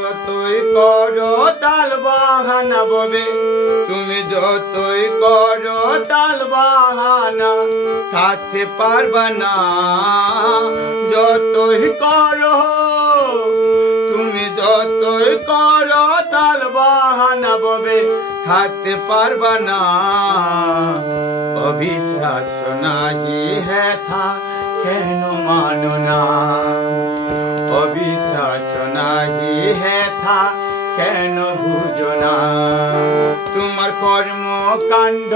যতই করো তাল বাহানা ববে, তুমি যতই করো তাল বাহানা থাকতে পারবা না। যতই করো, তুমি যতই করো তাল বাহানা ববে থাকতে পারবা না। অবিশ্বাস নাহি হেথা কেন মানো না, অবিশ্বাস নাহি হেথা কেন বুঝো না। তোমার কর্মকাণ্ড,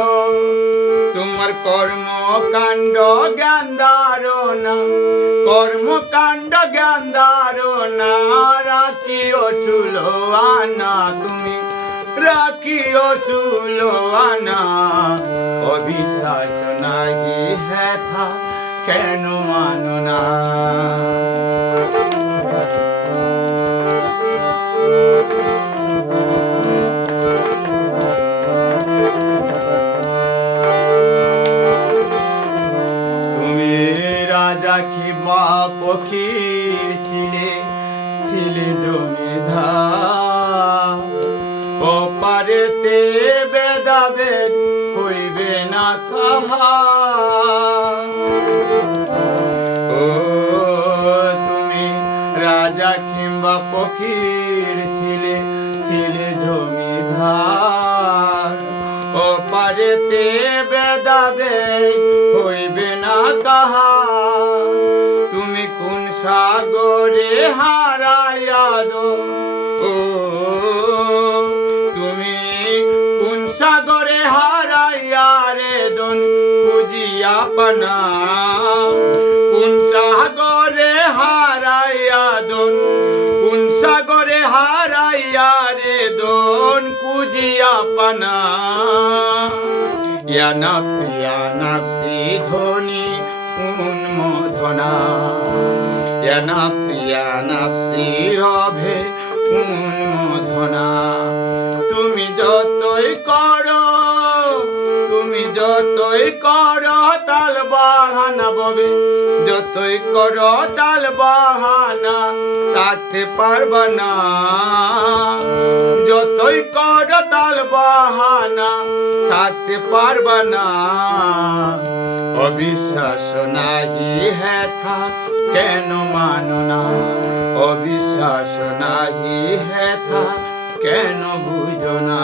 তোমার কর্মকাণ্ড জ্ঞান ধারণা, কর্মকাণ্ড জ্ঞান ধারণা রাখিও চুলো আনা, তুমি রাখিও চুলো আনা। অবিশ্বাস নাহি হেথা কেন মানো না। তুমি রাজা কিংবা ফকির ছিলে, ছিলে জমিদার, ওপারেতে ভেদাভেদ হইবে না কাহা। ও তুমি রাজা কিংবা ফকির ছিলে, ছিলে জমিদার, ওপারেতে ভেদাভেদ হইবে না কাহা। তুমি কোন সাগরে হারাইয়া দো, ও তুমি কোন সাগরে হারাইয়া রে দন খুঁজিয়া পানা। কোন সাগরে হারাইয়া দন, কোন সাগরে হারাইয়া রে দন খুঁজিয়া পানা। ইয়া নাফসি ধ্বনি উন্মোদনা, ইয়া নাফসি রভে উন্মোদনা। তুমি যতই করো, তুমি যতই করো তাল বাহানা ববে, যতই করো তাল বাহানা থাকতে পারবা না। যতই করো তাল বাহানা থাকতে পারবা না। অবিশ্বাস নাহি হেথা কেন মানো না, অবিশ্বাস নাহি হেথা কেন বুঝো না।